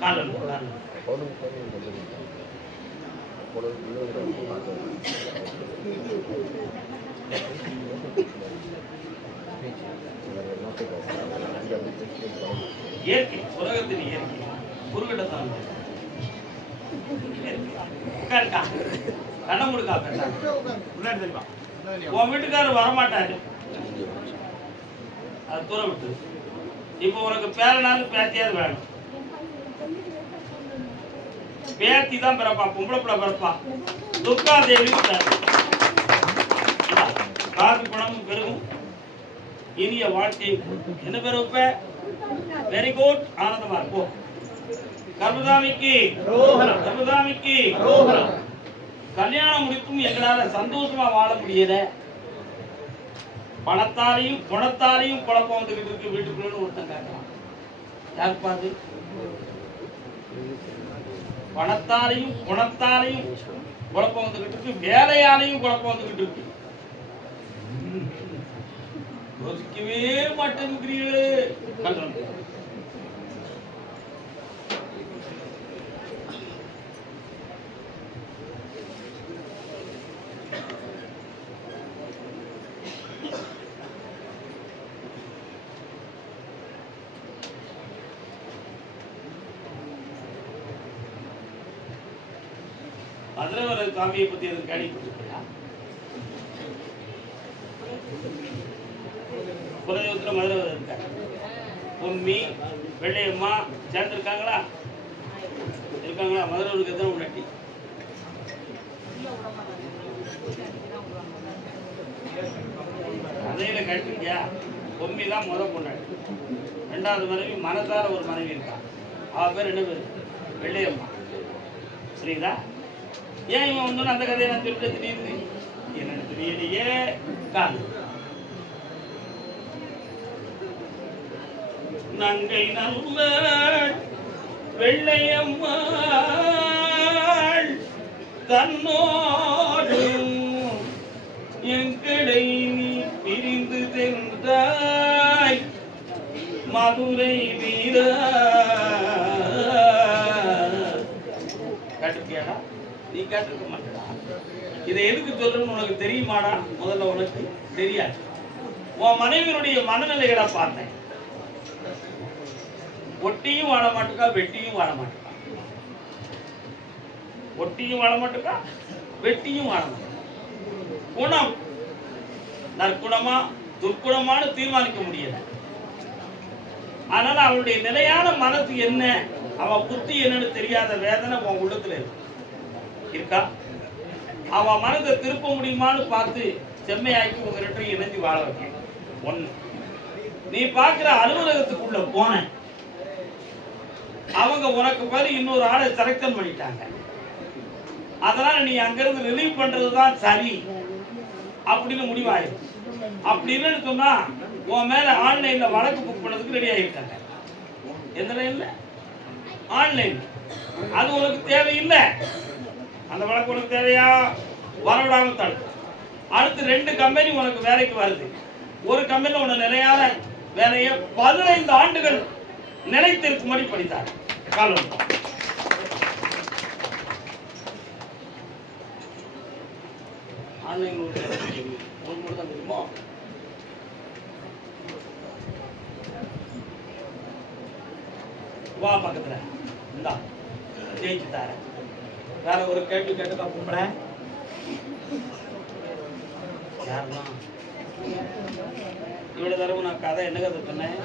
காரணம் காரணம் இயற்கை, உலகத்தின் இயற்கை. குறுக்கிட்டத்தான் கண்ண முடுக்கா பேச. உன் வீட்டுக்காரர் வரமாட்டாரு, அது தூர விட்டு. இப்போ உனக்கு பேரனாலும் பேத்தியாவது வேணும். பேத்தி தான் பிறப்பா, பொம்பளை பிள்ளை பிறப்பா. துர்கா தேவி காசு பணமும் பெருகும், இனிய வாழ்க்கை. என்ன பேர் வைப்ப? வெரி குட், ஆனந்தமா இருக்கும். கர்மதாமிக்கு கர்மதாமிக்கு கல்யாணம் முடிக்கும் எங்களால சந்தோஷமா வாழ முடியல. பணத்தாலையும் குணத்தாலையும் குழப்பம் வந்துகிட்டு இருக்கு வீட்டுக்குள்ளன்னு ஒருத்தன் கேட்கலாம். யாருக்கு பாது? பணத்தாலையும் குணத்தாலையும் குழப்பம் வந்துகிட்டு இருக்கு, வேலையாலையும் குழப்பம் வந்துகிட்டு இருக்கு. யோசிக்கவே மாட்டேங்கிறீங்களே. மதுரவர காவியை பத்தி எதுவும் கேள்விப்பட்டிருக்கியா? குலதெய்வத்துல மதுரவர் இருக்காங்க. பொம்மி வெள்ளையம்மா சேர்ந்துருக்காங்களா? இருக்காங்களா? மதுரவருக்கு எத்தனை முன்னாடி? அதையில கழிப்பிருக்கியா? பொம்மி தான் முதல் பொண்ணாடி. ரெண்டாவது மனைவி மனசார ஒரு மனைவி இருக்கா. அவ பேர் என்ன பேரு? வெள்ளையம்மா. சரிங்களா? ஏன் இவன் வந்து அந்த கதையை நான் சொல்லிட்டு திடீர்னு என்ன தெரியலையே. நங்கை நல்ல வெள்ளையம்மா தன்னோடு எங்களை நீ பிரிந்து சென்றாய் மதுரை வீர. கேட்டிருக்கியாடா? நீ கேட்டிருக்க மாட்டடா. இதை எதுக்கு சொல்லணும்னு உனக்கு தெரியுமாடா? முதல்ல உனக்கு தெரியாது. உன் மனைவியினுடைய மனநிலைகளை பார்த்தேன். ஒட்டியும் வாழ மாட்டுக்கா, வெட்டியும் வாழ மாட்டுக்கா. ஒட்டியும் வாழ மாட்டுக்கா, வெட்டியும் வாழ மாட்டுக்கா. குணம் நற்குணமா துர்க்குணமானு தீர்மானிக்க முடியல. அதனால அவளுடைய நிலையான மனசு என்ன, அவ புத்தி என்னன்னு தெரியாத வேதனை உன் உள்ளத்துல இருக்கா? அவ மனதை திருப்ப முடியுமான்னு பார்த்து செம்மையாக்கி உங்க ரெண்டும் இணைஞ்சு வாழ வைக்க. ஒண்ணு, நீ பாக்குற அலுவலகத்துக்குள்ள போன அவங்க உனக்கு பதில் இன்னொரு ஆளை செலக்ஷன் பண்ணிட்டாங்க. அதனால நீ அங்கிருந்து ரிலீவ் பண்றதுதான் சரி அப்படின்னு முடிவாயிடும். அப்படி இல்லைன்னு சொன்னா உன் மேல ஆன்லைன்ல வழக்கு புக் பண்ணதுக்கு ரெடி ஆகிட்டாங்க. எந்த லைன்ல? ஆன்லைன். அது உனக்கு தேவையில்லை. அந்த வழக்கு உனக்கு தேவையா? வரவிடாம தடுக்கும். அடுத்து 2 கம்பெனி உனக்கு வேலைக்கு வருது. ஒரு கம்பெனியில் உன்னை நிலையான வேலையை 15 ஆண்டுகள் நிலைத்திருக்கும்படி படித்தார். காலம் ஆன்லைன் தான் தெரியுமோ? வா பக்கத்துல இந்தா ஜெயிச்சு தார. வேற ஒரு கேள்வி கேட்டுக்கா கும்பிட. யாரெல்லாம் இவ்வளவு தடவை நான் கதை என்ன கதை சொன்னேன்?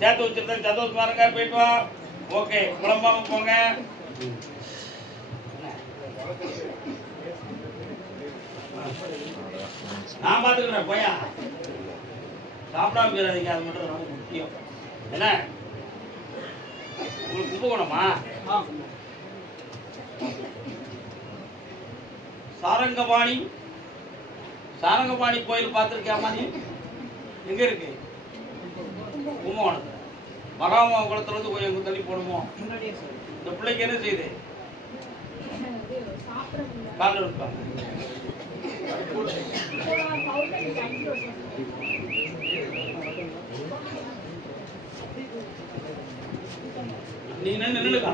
சேர்த்து வச்சிருந்தேன். சந்தோஷமா இருங்க. போயிட்டு வா. ஓகே, குழம்பாம போங்க. நான் பாத்துக்கிறேன். போயா சாப்பிடாம போயிடாதீங்க. அது மட்டும் ரொம்ப முக்கியம். என்ன உங்களுக்கு கும்பகோணமா? சாரங்கபாணி கோயில் பார்த்துருக்கியாமா? நீ எங்க இருக்கு? கும்பகோணத்துல. மகாமா குளத்துல இருந்து கொஞ்சம் தள்ளி போடுமோ? இந்த பிள்ளைக்கு என்ன செய்யுது? காலில் இருப்பாங்க. நீ நின்னுக்கா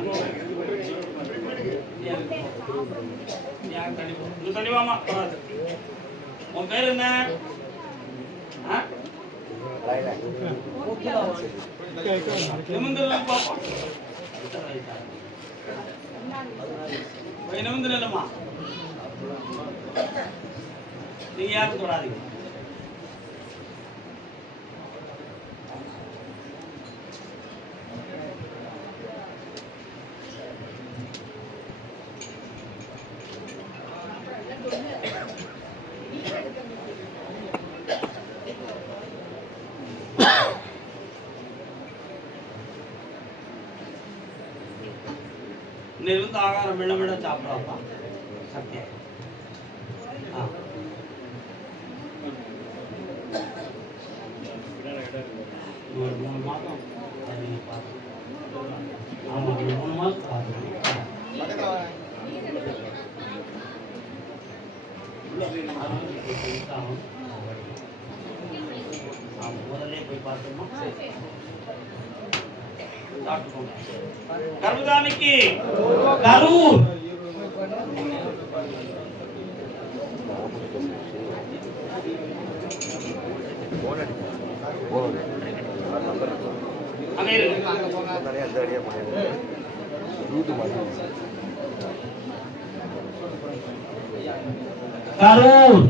தனிவாமா. உன் பேர் என்ன? நிமிந்துமா. நீங்க யாரும் தொடாதீங்க. இருந்து ஆகாரம் மெல்ல மெல்ல சாப்பிடுவாப்பா. சத்தியம். ஒரு 3 மாதம். ஆமா, 3 மாதம் முதல்ல போய் பார்த்தோமா? கருதாமிக்கு கரூர். கரூர்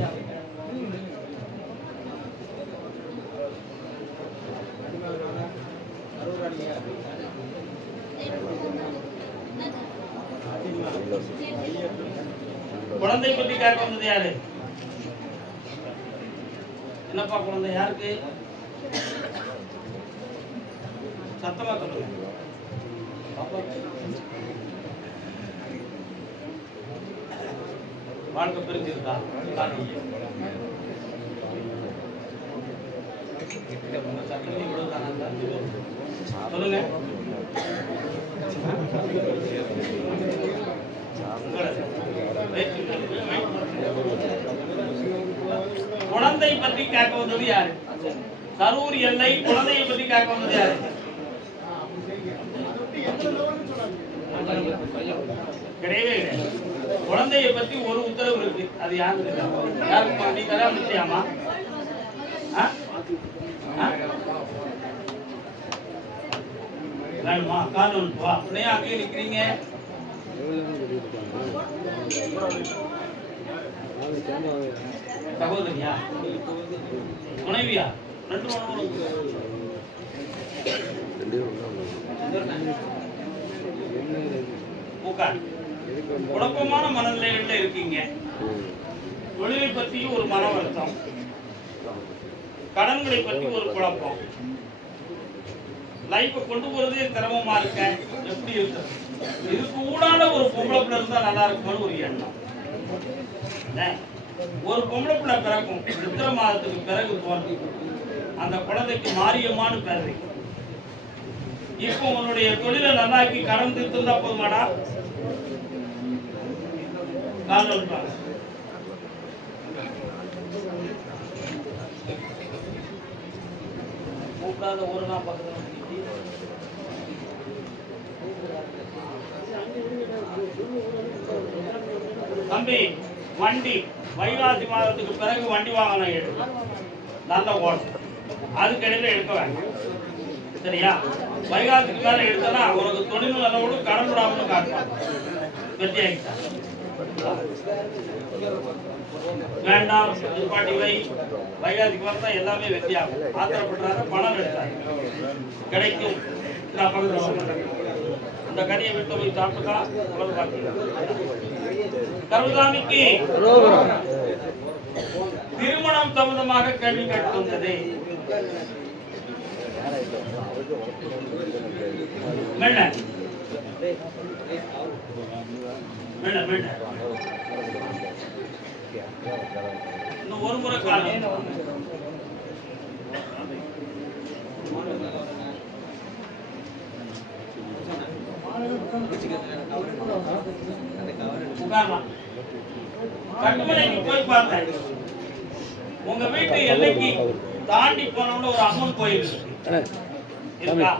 குழந்தை பற்றி கேட்க வந்தது யாரு? என்னப்பா குழந்தை யாருக்கு? சத்தமா சொல்லுங்க. வாழ்க்கை பிரிஞ்சிருக்கா? சொல்லுங்க. குழந்தை பற்றி கேட்க வந்தது யாரு? கரூர் எல்லை குழந்தையை பற்றி கேட்க வந்தது யாரு? கிடையவே கிடையாது. குழந்தையை பற்றி ஒரு உத்தரவு இருக்கு. அது யாருக்கு? யாருக்கு? நீ தர முடியாமா? வேணுமா? காரணம் அப்படியே அங்கே நிற்கிறீங்க. சகோதரியா துணைவியா குழப்பமான மனநிலைகள்ல இருக்கீங்க. தொழிலை பற்றியும் ஒரு மன வருத்தம், கடன்களை பற்றி ஒரு குழப்பம், லைஃபை கொண்டு போறதே சிரமமா இருக்க. எப்படி இருக்கு? இதுக்கு ஊடான ஒரு பொம்பளை பிள்ளை இருந்தா நல்லா இருக்கும்னு ஒரு எண்ணம். ஒரு பொம்பளை பிள்ளை பிறக்கும் சித்திரை மாதத்துக்கு பிறகு தோன்றி அந்த குழந்தைக்கு மாரியம்மான்னு பேர் வைக்கும். இப்போ உன்னுடைய தொழிலை நல்லாக்கி கடன் தீர்த்துந்தா போதுமாடா? கூப்பிடாத ஒரு நாள் பக்கத்துல தம்பி வண்டி வைகாசி மாதத்துக்கு பிறகு வண்டி வாகனம் எடுத்து நல்ல ஓடும். அதுக்கு இடையில எடுக்க வேண்டாம். சரியா? வைகாசிக்கு மேல எடுத்தனா உனக்கு தொழில் நல்லவோடு கடன் விடாமனு காட்டுவாங்க. வெற்றி ஆகிட்டா வேண்டாம் நிப்பாட்டி வை. வைகாசிக்கு வரதான் எல்லாமே வெற்றியாகும். ஆத்திரப்படுறாங்க, பணம் எடுத்தாங்க கிடைக்கும். இந்த கனியை விட்டு போய் சாப்பிட்டா கருதாமிக்கு திருமணம் சம்பந்தமாக கேள்வி கேட்டுள்ளது. இன்னும் ஒரு முறை காலம் கட்டுமலைக்கு போய் பார்த்தேன். உங்க வீட்டு எல்லைக்கு தாண்டி போனோம்னா ஒரு அம்மன் கோயில் இருக்கா?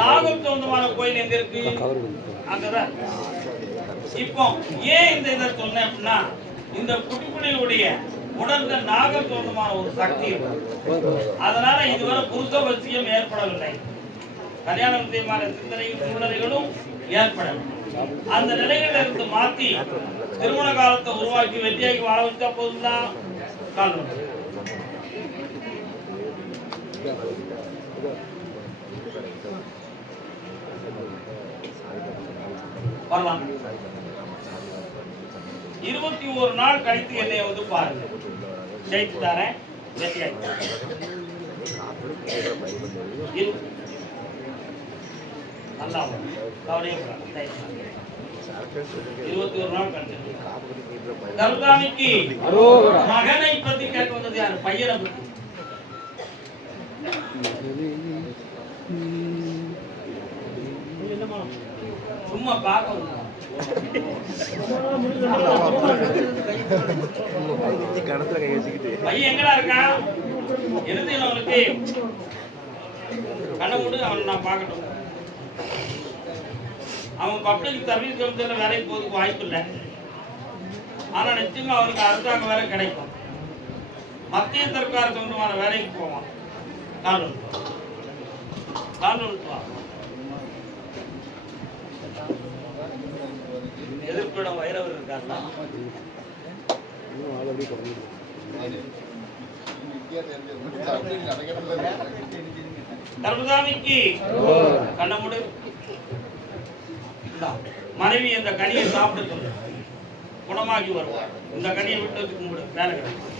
நாகம் சொந்தமான கோயில் எங்க இருக்கு? அங்கதான். இப்போ ஏன் இந்த இதை சொன்னேன் அப்படின்னா, இந்த குட்டிப்புலியுடைய உணர்ந்த நாகம் சொந்தமான ஒரு சக்தி இருக்கு. அதனால இதுவரை புருஷ வசியம் ஏற்படவில்லை. கல்யாண விஷயமான சிந்தனையும் சூழ்நிலைகளும் ஏற்படவில்லை. அந்த நிலையில இருந்து மாற்றி திருமண காலத்தை உருவாக்கி வெற்றியாகி வாழ வச்சா போதும்தான். வரலாம். 21 நாள் கழித்து என்னை வந்து பாருங்க. ஜெயித்து தரேன். வெற்றியாகி நல்லா கவலையப்படாது. 21 நாள் கழித்து கருதாமிக்கு மகனை பத்தி கேட்க வந்தது யாரு? பையனை பத்தி. சும்மா பார்க்க பையன் எங்கடா இருக்கான்? எழுதி அவனுக்கு கண்ண மூடு. அவனை நான் பார்க்கட்டும். அவன் பப்ளிக் சர்வீஸ் கமிஷன்ல வேலைக்கு போறதுக்கு வாய்ப்பு இல்லை. ஆனா நிச்சயமா அவனுக்கு அரசாங்க வேலை கிடைக்கும். மத்திய சர்க்கார சொந்தமான வேலைக்கு போவான். எதிர்ப்பிடம் வைரவர் இருக்காருன்னா கருதாமிக்கு கண்ணமுடு மனைவி இந்த கனியை சாப்பிட்டு சொல்லு, குணமாகி வருவார். இந்த கனியை விட்டு கும்பிடு, வேலை கிடைக்கும்.